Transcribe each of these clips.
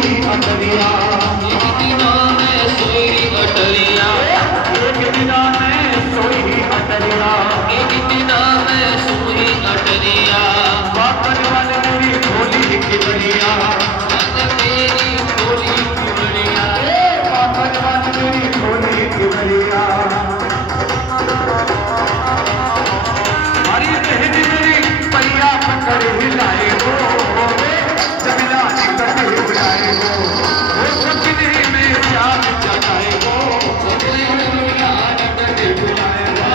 अटरिया, एक दिना में सोई अटरिया, एक दिना में सोई अटरिया, एक दिना में सोई अटरिया, बापन वाले मेरी भोली की बढ़िया, मन मेरी भोली की बढ़िया, बापन वाले मेरी भोली की बढ़िया। हरी बहन मेरी पैया पकड़ हिलाए हो, जमीना निकट बुलाए हो, वो सपने में प्यार जगाए हो, सपने में प्यार जगाए बुलाए हो,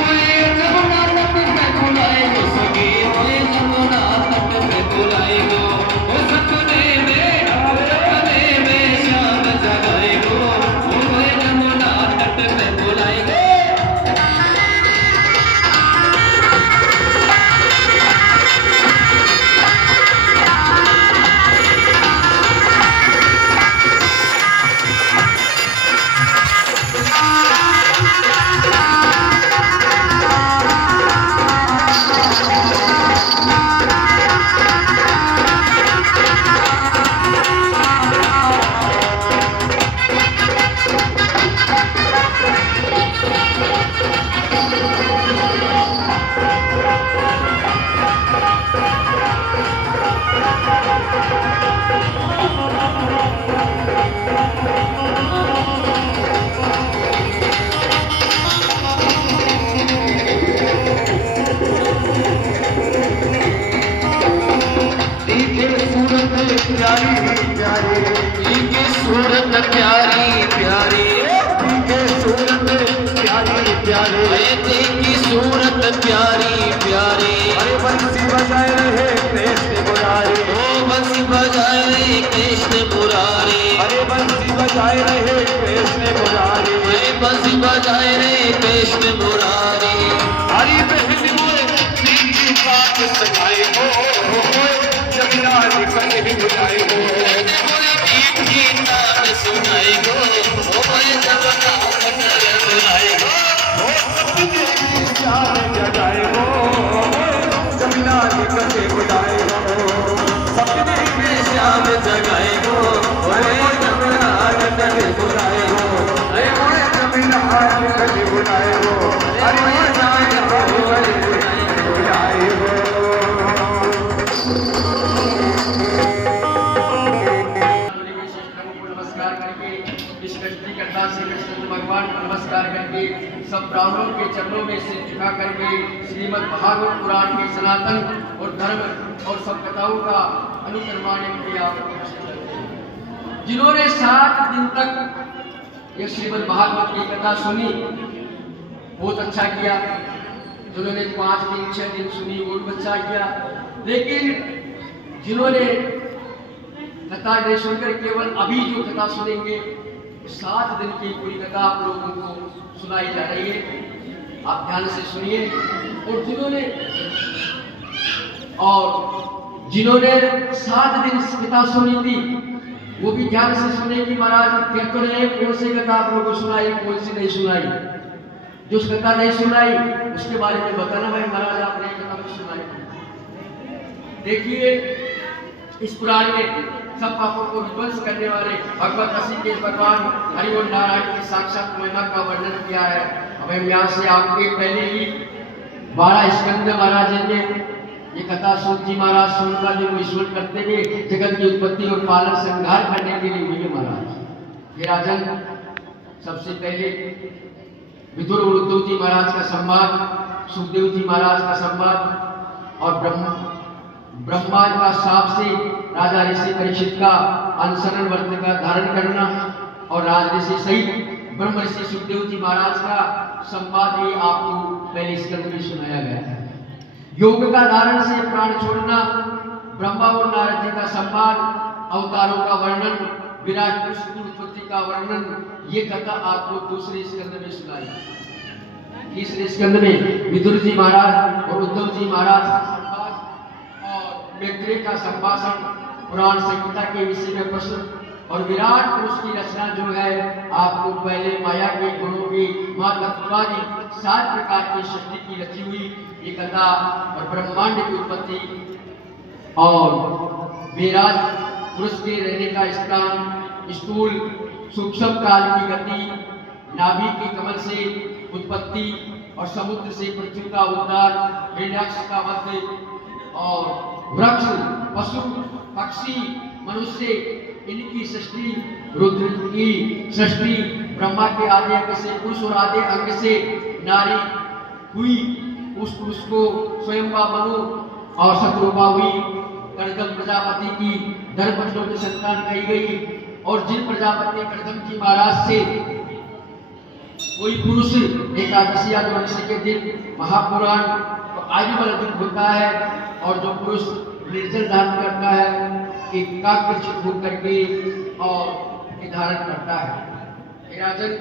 मैं जमुना तट पे बुलाए हो सगे, मैं जमुना तट पे बुलाए हो, वो सपने में श्याम जगाए हो, मैं जमुना तट पे बुलाए हो। प्यारी प्यारी, की सूरत प्यारी प्यारी, के सूरत प्यारी प्यारी, की सूरत प्यारी प्यारी, अरे बंसी बजाए रहे कृष्ण मुरारी, ओ बंसी बजाए रे कृष्ण मुरारी, अरे बंसी बजाए रहे कृष्ण मुरारी, बंसी बजाए रे कृष्ण मुरारी, हरी बहन मोए बात सगाए हो, जमीना निकट ही बुलाए हो, सुनाई गो बुलाए गो, प्यार जगाए हो, जमीना निकट बुलाए हो, सपने में श्याम जगाए गो, जमीना निकट बुलाए हो, जमीना निकट बुलाए हो, अरे बुलाए हो। नमस्कार करके इस सृष्टिकर्ता श्री कृष्ण भगवान को नमस्कार करके सब ब्राह्मणों के चरणों में सिर झुका करके श्रीमद् भागवत पुराण के सनातन और धर्म और सब कथाओं का अनुकर्माण्य किया। जिन्होंने 7 दिन तक ये श्रीमद् भागवत की कथा सुनी बहुत अच्छा किया, जिन्होंने 5 दिन 6 दिन सुनी वो भी अच्छा किया, लेकिन जिन्होंने कथा नहीं सुनकर केवल अभी जो कथा सुनेंगे 7 दिन की पूरी कथा आप लोगों को सुनाई जा रही है, आप ध्यान से सुनिए। और जिन्होंने 7 दिन कथा सुनी थी वो भी ध्यान से सुने कि महाराज कहते रहे कौन सी कथा आप लोगों को सुनाई कौन सी नहीं सुनाई। जो कथा नहीं सुनाई उसके बारे में बताना भाई महाराज आपने कथा भी सुनाई। देखिए इस पुराण में सब पापों को विध्वंस करने वाले भगवत ऋषिकेश भगवान हरिवंश नारायण की साक्षात महिमा का वर्णन किया है। अब हम यहाँ से आपके पहले ही 12 स्कंद महाराज ने ये कथा सूत जी महाराज सोनका जी को ईश्वर करते हुए जगत की उत्पत्ति और पालन संहार करने के लिए हुए महाराज। ये राजन सबसे पहले विदुर और उद्धव जी महाराज का संवाद, सुखदेव जी महाराज का संवाद और ब्रह्मा का शाप से राजा ऋषि परीक्षित का अनुसरण व्रत का धारण करना और राज ऋषि सहित ब्रह्म ऋषि सुखदेव जी महाराज का संवाद ये आपको पहले स्कंद में सुनाया गया है। योग का धारण से प्राण छोड़ना, ब्रह्मा और नारद जी का संवाद, अवतारों का वर्णन, विराट पुरुष की उत्पत्ति का वर्णन, ये कथा आपको दूसरे स्कंद में सुनाई। तीसरे स्कंद में विदुर जी महाराज और उद्धव जी महाराज का संवाद और मैत्रेय का संभाषण, पुराण संहिता के विषय में प्रश्न और विराट पुरुष की रचना जो है आपको पहले माया के गुणों की मातृत्वादि 7 प्रकार की सृष्टि की रची हुई ये कथा और ब्रह्मांड की उत्पत्ति और विराट पुरुष के रहने का स्थान, स्थूल सूक्ष्म काल की गति, नाभि के कमल से उत्पत्ति और समुद्र से पृथ्वी का उद्धार, हिरण्याक्ष का वध और वृक्ष, पशु, पक्षी, मनुष्य, इनकी सृष्टि, रुद्र की सृष्टि, ब्रह्मा के आधे अंग से पुरुष और आधे अंग से नारी हुई, उस पुरुष को स्वयंभा मनु और शत्रुपा हुई। कर्दम प्रजापति की दर्पणों की संतान कही गई, और जिन प्रजापति कर्दम की महाराज से कोई पुरुष एकादशी या द्वादशी के दिन महापुराण तो आयु बल अधिक होता है, और जो पुरुष निर्जल धारण करता है एकाग्रचित होकर के और ये धारण करता है। हे राजन,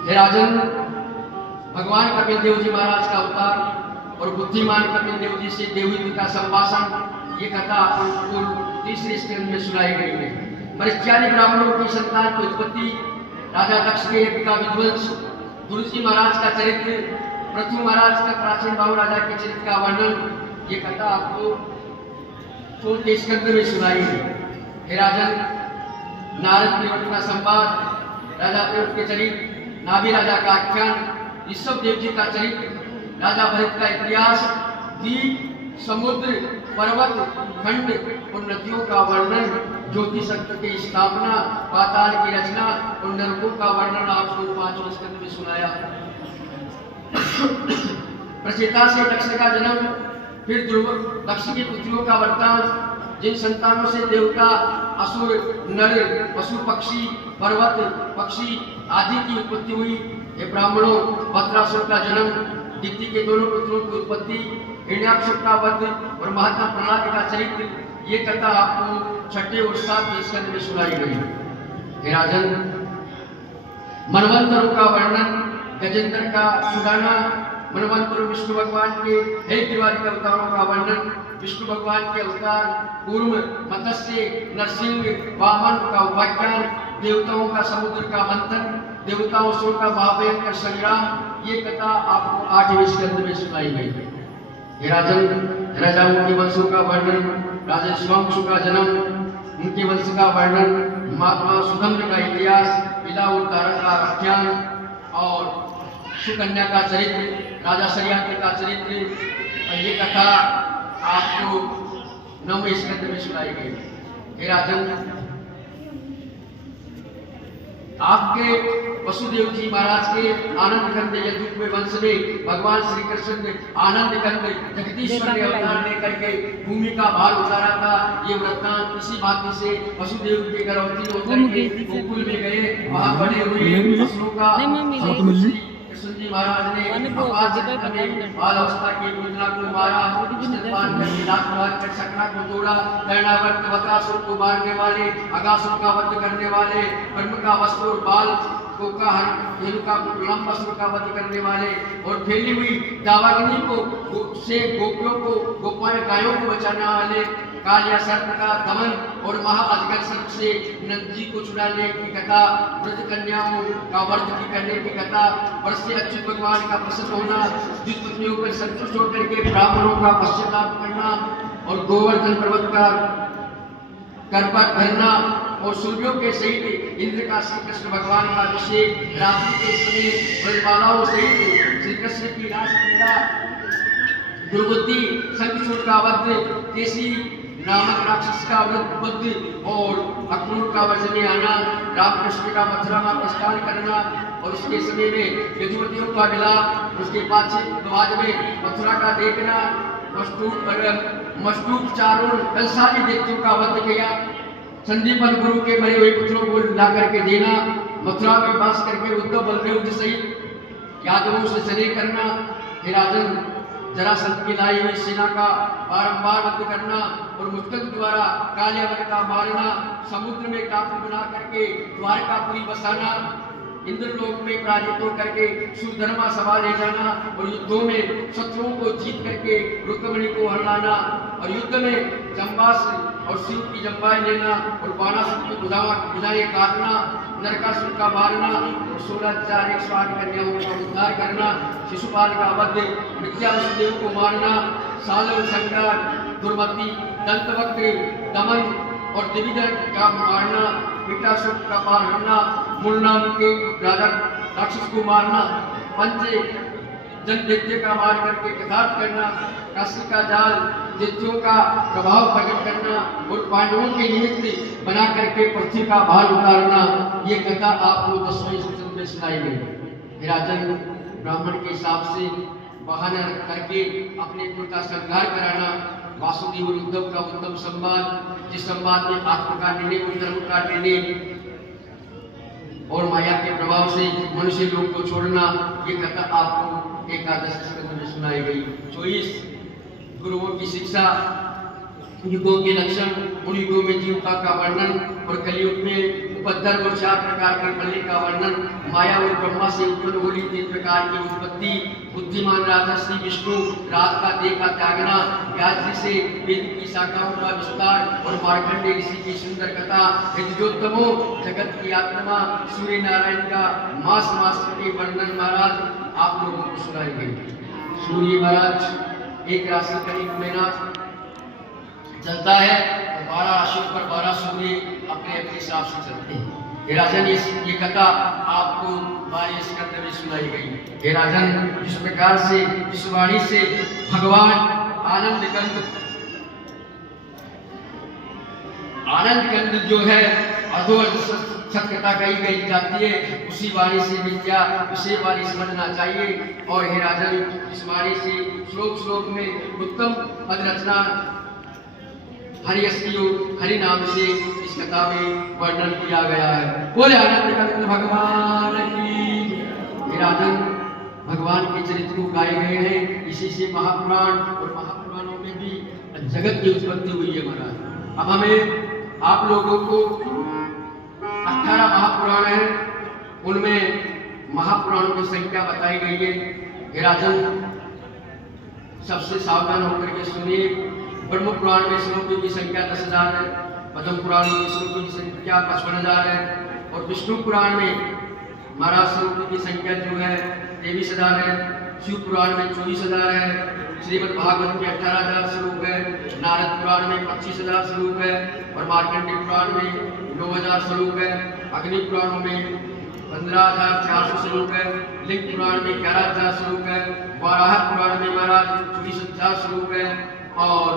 हे राजन, भगवान कपिल देव जी महाराज का अवतार और बुद्धिमान कपिल देव जी से देवयुद्ध का संभाषण, ये कथा आपको तीसरे स्कंद में सुनाई गई है। मरीच्यादि ब्राह्मणों की संतान की उत्पत्ति, राजा दक्ष के यज्ञ का विध्वंस, गुरुजी महाराज का चरित्र, पृथु महाराज का प्राचीन बाहु राजा के चरित्र का वर्णन, ये कथा आपको चौथे स्कंद में सुनाई है। हे राजन, नारद प्रेम का संवाद, राजा प्रेम के चरित्र, नाभि राजा का आख्यान, ऋषभ देव जी का चरित्र, राजा भरत का इतिहास, द्वीप, समुद्र, पर्वत, खंड और नदियों का वर्णन, ज्योतिष शक्ति की स्थापना, पाताल की रचना और नरकों का वर्णन आपको 5वें स्कंद में सुनाया। प्रचेता से दक्ष का जन्म, फिर ध्रुव दक्ष की पुत्रियों का वृत्तांत, जिन संतानों से देवता, असुर, नर, पशु, पक्षी, पर्वत, पक्षी आदि की उत्पत्ति हुई। ये ब्राह्मणों, भद्रासुर का जन्म, दिति के दोनों पुत्रों की उत्पत्ति, हिरण्याक्ष का वध और महात्मा प्रहलाद का चरित्र, ये कथा आपको 6ठे और 7वें स्कंद में सुनाई गई। हे राजन, मनवंतरों का वर्णन, गजेंद्र का छुड़ाना, मनवंतर विष्णु भगवान के हे तिवारी अवतारों का वर्णन, विष्णु भगवान के अवतार, कूर्म, मत्स्य, नरसिंह, वामन का उपाख्यान, देवताओं का समुद्र का मंथन, देवताओं से का महाभयंकर संग्राम, ये कथा आपको 8वें स्कंद में सुनाई गई है। हे राजन, राजाओं के वंशों का वर्णन, राजा स्वांशु का जन्म, उनके वंश का वर्णन, महात्मा सुगंध का इतिहास, पिता और तारा का आख्यान और सुकन्या का चरित्र, राजा शरियाती का चरित्र, और ये कथा आपको 9वें स्कंद में सुनाई गई। हे राजन, आपके वसुदेव जी महाराज के आनंद कंद यदुकुल वंश में भगवान श्री कृष्ण ने आनंद कंद जगदीश्वर ने अवतार लेकर के भूमि का भार उतारा था। ये वृत्तांत इसी बात से वसुदेव के गर्भवती होकर के गोकुल में गए, वहां बड़े हुए पशुओं का कृष्ण जी महाराज ने बाल अवस्था की योजना को मारा, स्तनपान करके नाक मार कर सकरा को तोड़ा, कर्णावर्त वकासुर को मारने वाले, अगासुर का वध करने वाले, ब्रह्म का वस्त्र और बाल को का हेनु का लंबसुर का वध करने वाले, और फैली हुई दावाग्नि को से गोपियों को, गोपाएं गायों को बचाने वाले, कालिया सर्प का दमन और महाअजगर सर्प से नंद जी को छुड़ाने की कथा, व्रत कन्याओं का व्रत की करने की कथा, वर्ष से अच्युत भगवान का प्रसन्न होना, द्विपत्नियों पर संतुष्ट होकर के ब्राह्मणों का पश्चाताप करना, और गोवर्धन पर्वत का कर पर धरना, और सूर्यों के सहित इंद्र का श्री कृष्ण भगवान का अभिषेक, रात्रि के समय ब्रजबालाओं सहित श्री कृष्ण की रासलीला, दुर्बुद्धि शंखचूड़ का वध, केसी नामक राक्षस का वध और अक्रूर का वध में आना, रामकृष्ण का मथुरा में प्रस्थान करना, और उसके समय में यदुवतियों का मिलाप, उसके बाद में मथुरा का देखना, मस्तूप चारों बलशाली व्यक्तियों का वध किया, संदीपन गुरु के मरे हुए पुत्रों को ला करके देना, मथुरा में वास करके उद्धव बलदेव सहित यादवों से स्नेह करना। हे राजन, जरासंध की लाई हुई सेना का बारंबार वध करना और मुत्कद द्वारा कालियावर का मारना, समुद्र में टापू बना करके द्वारकापुरी बसाना, इंद्रलोक में पराजित करके सुधर्मा सभा ले जाना, और युद्धों में शत्रुओं को जीत करके रुक्मणी को हराना, और युद्ध में जम्बास और शिव की जम्बाएं लेना और बाणासुर की बुझाएं काटना, नरकासुर का मारना और 16,108 कन्याओं का उद्धार करना, शिशुपाल का वध, मिथ्या वसुदेव को मारना, सालन संग्राम, दुर्मति, दंतवक्र, दमन और दिविजन का मारना, पिटासुर का मारना, मूलनाम के राजा राक्षस को मारना, पंचे जनदैत्य का मार करके कथार्थ करना, काशी का जाल दैत्यों का प्रभाव प्रकट करना और पांडवों के निमित्त बना करके पृथ्वी का भार उतारना, ये कथा आपको 10वें सत्र में सुनाई गई। राजन ब्राह्मण के हिसाब से बहाना करके अपने कुल का संहार कराना, वासुदेव और उद्धव का उत्तम संवाद, जिस संवाद में आत्म का निर्णय और धर्म का निर्णय और माया के प्रभाव से मनुष्य लोग को छोड़ना, ये कथा आपको एकादश स्कंद में सुनाई गई। 24 गुरुओं की शिक्षा, युगों के लक्षण, उन युगों में जीविका का वर्णन और कलयुग में उपद्रव और 4 प्रकार के प्रलय का वर्णन, माया और ब्रह्मा से उत्पन्न होली 3 प्रकार की उत्पत्ति, बुद्धिमान राजर्षि विष्णु रात का देह का त्यागना, व्यास जी से वेद की शाखाओं का विस्तार और मार्कंडेय ऋषि की सुंदर कथा, यज्ञोत्तमो जगत की आत्मा सूर्य नारायण का मास मास के वर्णन महाराज आप लोगों को सुनाई गई। सूर्य महाराज एक राशि करीब महीना चलता है और 12 राशियों पर 12 सूर्य अपने अपने हिसाब से चलते हैं। हे राजन, ये कथा आपको 22 स्कंद में सुनाई गई। हे राजन, जिस प्रकार से इस वाणी से भगवान आनंद कंद जो है अधोर्ध सत्कथा कही गई जाती है, उसी वाणी से विद्या विषय वाणी समझना चाहिए। और हे राजन, इस वाणी से श्लोक श्लोक में उत्तम पद रचना हरि नाम से इस कथा में वर्णन किया गया है। बोले आनंद कंद भगवान की। हे राजन, भगवान के चरित्र को गाए गए हैं, इसी से महापुराण और महापुराणों में भी जगत की उत्पत्ति हुई है महाराज। अब हमें आप लोगों को 18 महापुराण है, उनमें महापुराणों की संख्या बताई गई है। हे राजन, सबसे सावधान होकर के सुनिए। ब्रह्म पुराण में श्लोकों की संख्या 10,000 है, पद्म पुराण में श्लोकों की संख्या 55,000 है और विष्णु पुराण में महाराज श्लोकों की संख्या जो है 23,000 है, शिव पुराण में 24,000 है, श्रीमद् भागवत में 18,000 श्लोक है, नारद पुराण में 25,000 श्लोक है और मार्कंडेय पुराण में 9,000 श्लोक है, अग्नि पुराणों में 15,400 श्लोक है, लिंग पुराण में 11,000 श्लोक है, वाराह पुराण में महाराज 24,000 श्लोक है और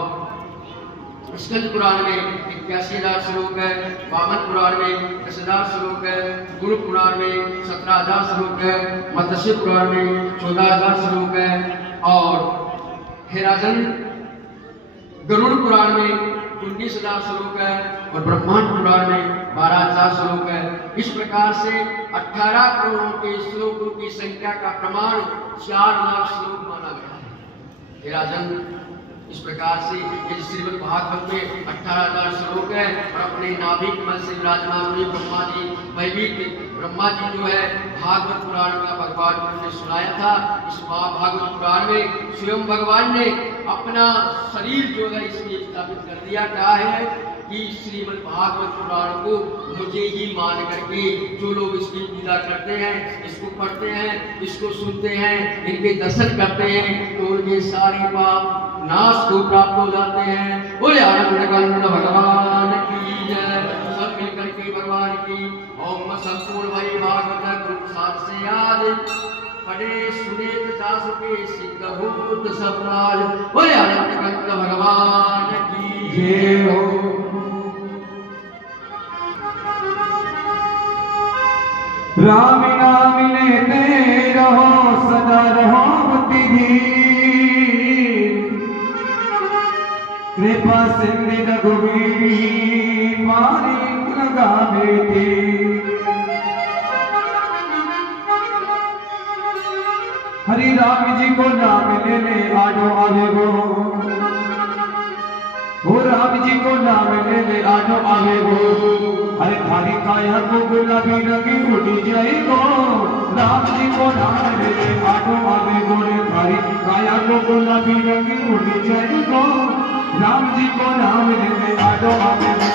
स्कंद पुराण में 81,000 श्लोक है, वामन पुराण में 10,000 श्लोक है, गुरु पुराण में 17,000 श्लोक है, मत्स्य पुराण में 14,000 श्लोक है और हे राजन, गरुड़ पुराण में 19,000 श्लोक है और ब्रह्मांड पुराण में 12,000 श्लोक है। इस प्रकार से 18 करोड़ के श्लोकों की संख्या का प्रमाण 4 लाख श्लोक माना गया है। हे राजन, इस प्रकार से ये श्रीमद् भागवत में 18,000 श्लोक है और अपने नाभिक मल से विराजमान हुए ब्रह्मा जी, वैदिक ब्रह्मा जी जो है भागवत पुराण का भगवान ने सुनाया था। इस भागवत पुराण में स्वयं भगवान ने अपना शरीर जो है इसमें स्थापित कर दिया। क्या है कि श्रीमद् भागवत पुराण को मुझे ही मान करके जो लोग इसकी पूजा करते हैं, इसको पढ़ते हैं, इसको सुनते हैं, इनके दर्शन करते हैं, तो उनके सारे पाप नाश को प्राप्त हो जाते हैं। बोले आनंद कंद भगवान की जय। सब मिलकर के भगवान की ओम संपूर्ण भई भागवत ग्रुप साथ से याद पढ़े सुने दास के सिद्ध होत सब राज। बोले आनंद कंद भगवान की जय हो। राम नाम लेते रहो सदा रहो बुद्धिधीर, कृपा सिंधु रघुवीर मारी लगावे तीर। हरि राम जी को नाम ले ले आडो आवे वो राम जी को नाम ले ले आडो आवे वो। अरे थारी काया को गुलाबी रंगी उड़ी जाएगो, राम जी को नाम ले ले आडो आवे गो। रे थारी काया को गुलाबी रंगी उड़ी जाएगो, राम जी को नाम ले ले आडो आवे गो।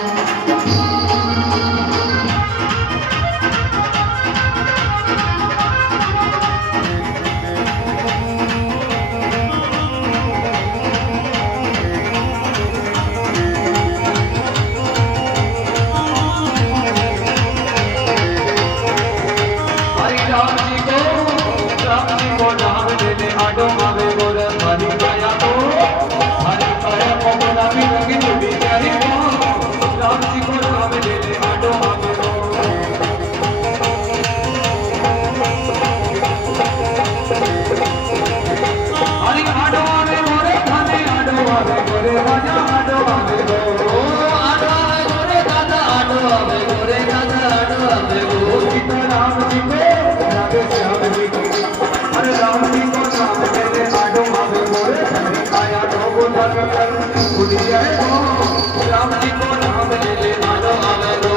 राधे श्याम जी की। अरे राम जी को नाम ले ले आडो आवे गोरे हरी काया तो गुलाबी रंग उड़ जाए गो। राम जी को नाम ले ले आडो आवे गो।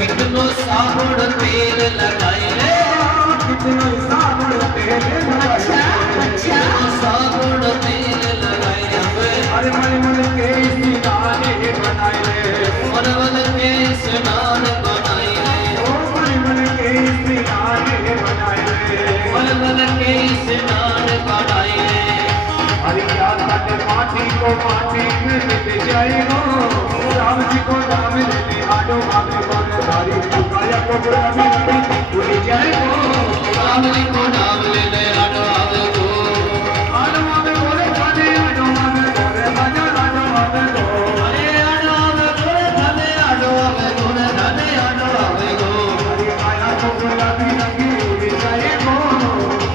कितनो साबुन तेल लगाए रे, कितनो साबुन तेल लगाए, साबुन तेल लगाए रे, अरे मन मन के स्नान बनाए रे, मन मन के स्नान बनाए रे, ओ मन मन के स्नान बनाए रे, मन मन के स्नान बनाए रे। अरे क्या ताटे माटी को माटी में मिल जाएगा। राम जी को नाम ले ले आडो आवे गोरे हरी काया तो गुलाबी रंग उड़ जाए गो। राम जी को नाम ले ले आडो आवे गो। आडो आवे गोरे थाने आडो आवे गोरे बाजा आडो आवे गो। अरे आडो आवे गोरे थाने आडो आवे गोरे थाने आडो आवे गो। हरी काया तो गुलाबी रंग उड़ जाए गो।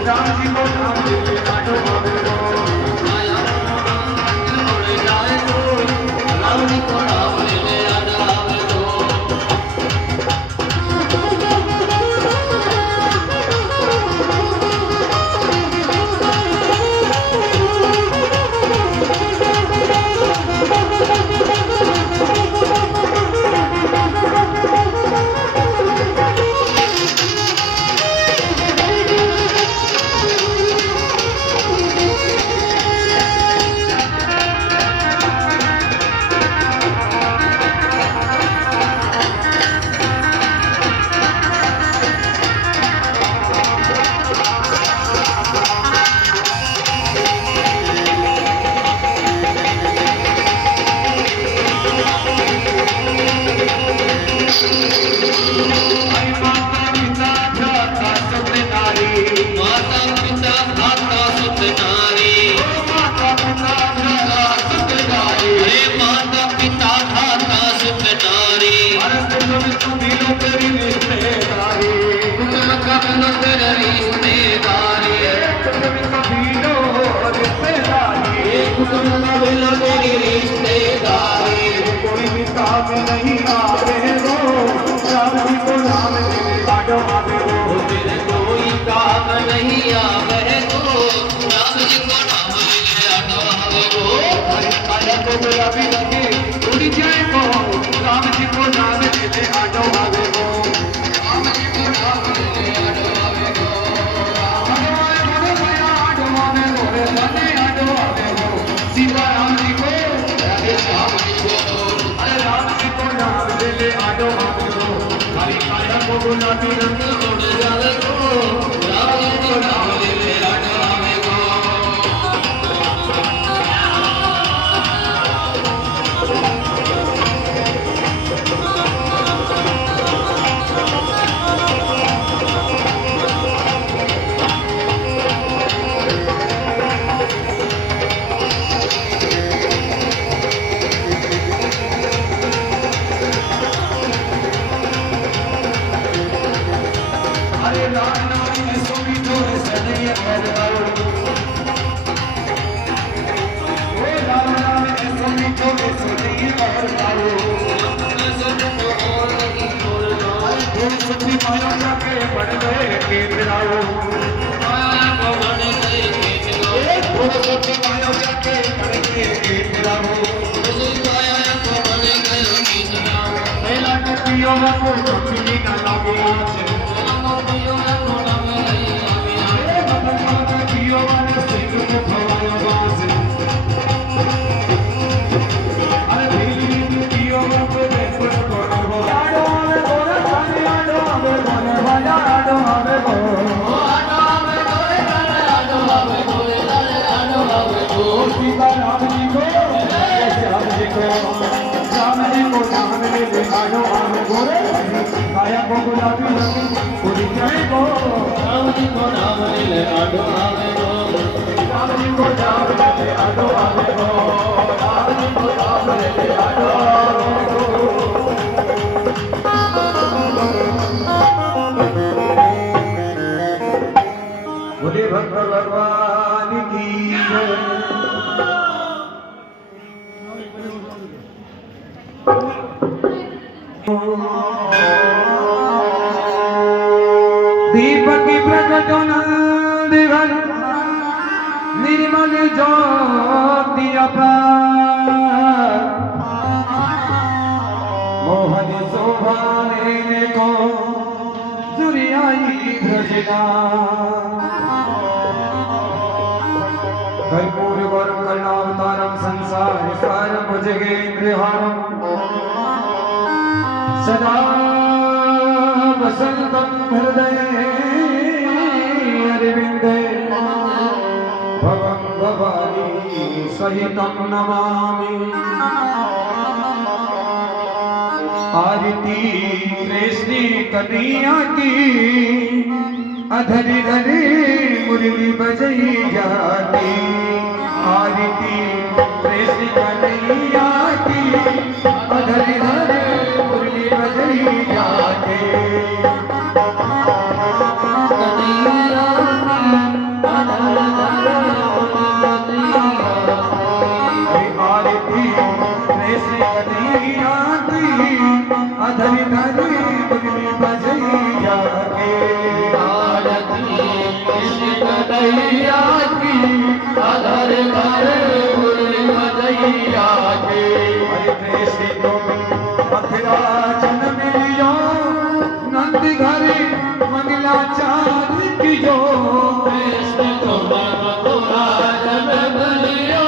राम जी को नाम ले ले आडो आवे गो। आया उड़ जाए गो। राम जी को नाम ले ले आडो आवे गो। माता पिता भ्राता सुत नारी, अरे माता पिता भ्राता सुत नारी, कुटुंब का मिलो तेरी रिश्तेदारी, कुटुंब का मिलो तेरी रिश्तेदारी। कोई भी काम नहीं आवे गो। राम जी को नाम ले ले आडो आवे गो। तेरे कोई काम नहीं आवे गो। राम जी को नाम ले ले आडो आवे गो। हरी काया तो गुलाबी रंग उड़ जाए गो। राम जी को नाम ले ले आडो आवे गो। राम जी को नाम ले ले आडो आवे गो। सीता राम जी को राधे श्याम जी को, अरे राम जी को नाम ले ले आडो आवे गो। हरी काया को गुलाबी रंग उड़ जावे गो। राम जी को नाम ले ले आडो आवे गो। अरे राम नाम में सोई थोड़े सदैव और करो। ओ राम नाम में सोई थोड़े सदैव और करो। तुम सुखी माया जाके बढ़ गए केतराओ। तुम सुखी माया जाके बढ़ गए केतराओ। पहला के पियो को चुपी का लागे आज। आडो आवे गोरे राम जी को श्याम जी को राम जी को नाम ले ले आनो आवे गोरे काया को गुलाबी रंग पूरी चढ़े को राम जी को नाम ले आडो आवे गो राम जी को नाम ले ले आनो आवे गो राम जी को नाम ले ले आनो आवे गो बोले भक्त भगवान की जय दीपक प्रकटन दिघल निर्मल ज्योति अपार मोहन शोभा लेने को जुरियाई भ्रजना कर्पूर गौरम करुणावतारम संसार सारम भुजगेन्द्रहारम सदा वसन्तं हृदये अरविन्दे भवं भवानी सहितं नमामि आरती कृष्ण कन्हैया की अधरी धरी मुरली बजई जाती आरती कृष्ण कन्हैया की अधरी धरी मुरली बजई जाती कन्हैया अधर आरती कृष्ण कन्हैया की अधरी धरी मुरली बजई जाती आरती कृष्ण कन्हैया की अधर धर मुरली बजैया के हरे कृष्ण तुम मथुरा जन्म लियो नंद घरे मंगलाचार्य की जो कृष्ण तुम मथुरा जन्म लियो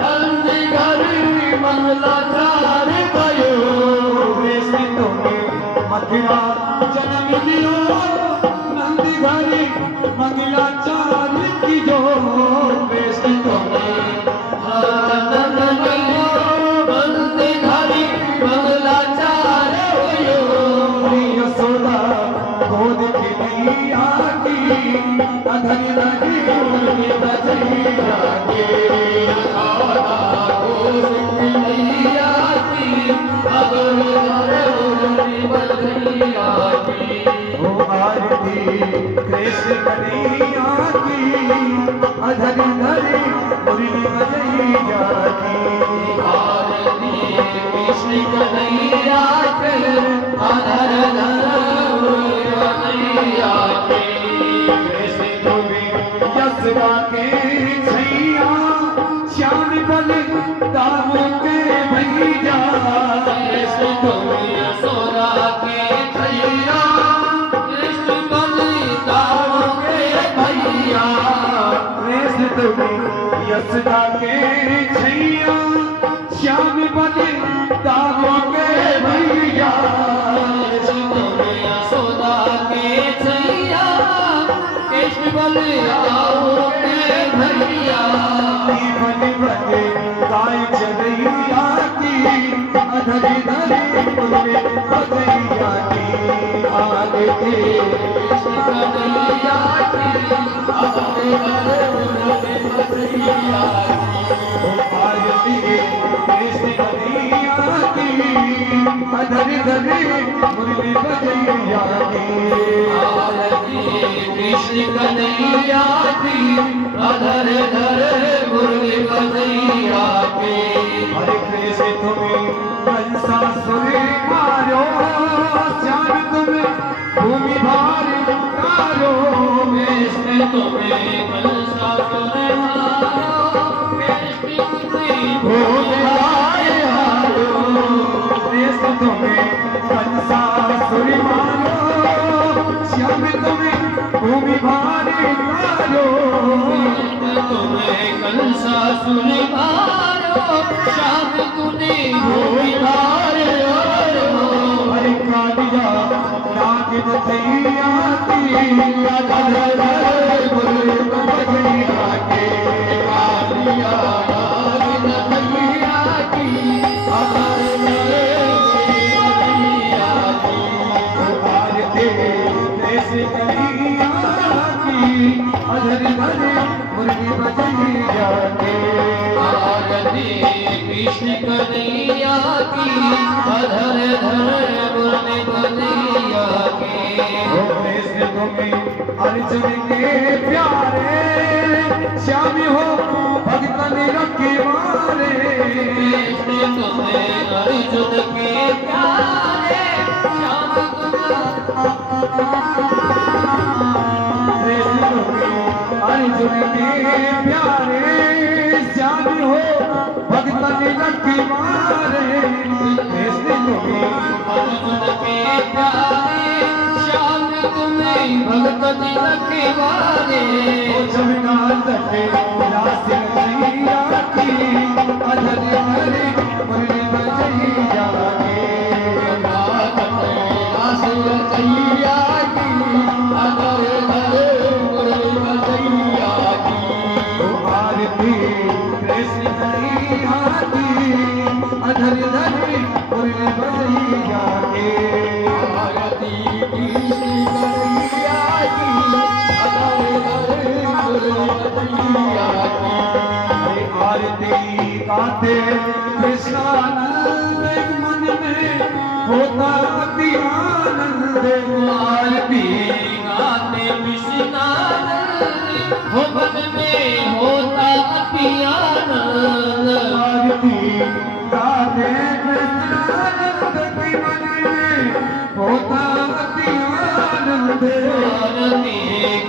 नंद घरे मंगलाचार्य भयो कृष्ण तुम मथुरा जन्म लियो नंद घरे मंगलाचार्य की जो कृष्ण तुम जन्म लियो नंद घरे मंगलाचार्य भयो यशोदा गोद की नैया की अधरी धरी मुरली बजई जाके ओ आरती कृष्ण कन्हैया की अधरी धरी मुरली बजई जाती कृष्ण कन्हैया के अधर धर कन्हैया के कृष्ण तुम्हें यशोदा के छैया श्याम बल दामों के भैया कृष्ण तुम्हें यशोदा के छैया कृष्ण बलिदान के भैया कृष्ण तुम्हें यशोदा के छैया श्याम बल दामों के भैया कृष्ण तुम्हें यशोदा के छैया कृष्ण बलिदान के भैया बन बने गाय चलैया की अधरी धरी मुरली बजैया की आरती कृष्ण कन्हैया की अधर धर मुरली बजैया आरती कृष्ण कन्हैया की अधरी धरी मुरली बजैया की आरती कृष्ण कन्हैया की अधर धर मुरली बजैया के हरे कृष्ण तुम्हें कंसासुर मारो श्याम तुम्हें भूमि भार कारो कृष्ण तुम्हें कंसासुर मारो कृष्ण तुम्हें भूमि भार हारो कृष्ण तुम्हें कंसासुर मारो श्याम तुम्हें भूमि भार कारो तुम्हें कंसासुर मारो श्याम तूने भूमि भार हरे कालिया नाग बतैया की अधर धर मुरली बजैया के कालिया मुरली बजैया के आरती कृष्ण कन्हैया की अधर धर मुरली बजैया के ओ कृष्ण तुम्हें अर्जुन के प्यारे श्याम हो भगतन रखे मारे कृष्ण तुम्हें अर्जुन के प्यारे श्याम अर्जुन के प्यारे श्याम हो भगतन रखी मारे कृष्ण तुम्हें अर्जुन के प्यारे श्याम तुम्हें भगत रखे वाले जमुना तटे रास रचैया की अधर धरे मुरली बजैया के रास रचैया की अधर धरे मुरली बजैया की आरती कृष्ण कन्हैया की अधर धरे मुरली बजैया के आरती कृष्ण कन्हैया की अधर धरे मुरली बजैया की आरती गाते कृष्णानंद मन में होता अति आनंद आरती गाते कृष्णानंद हो मन में होता अति आनंद आरती गाते कृष्णानंद की मन में होता अति आनंद आरती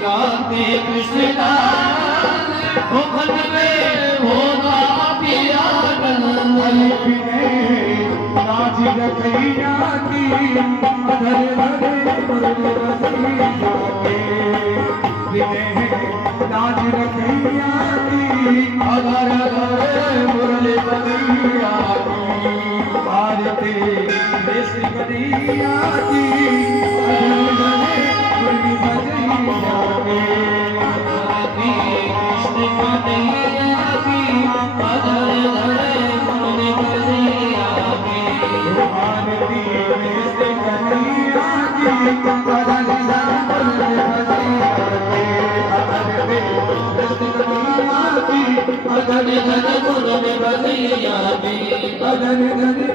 गाते कृष्णानंद हो मन में होता अति आनंद राज रखैया की अधर धरे मुरली बजैया के राज रखैया की अधर धरे मुरली बजैया की आरती कृष्ण कन्हैया की अधर धरे मुरली बजैया के आरती कृष्ण कन्हैया की अधर धरे मुरली बजैया की आरती कृष्ण कन्हैया की अधर धरे मुरली बजैया के अधर धर मुरली बजैया की अधर धरे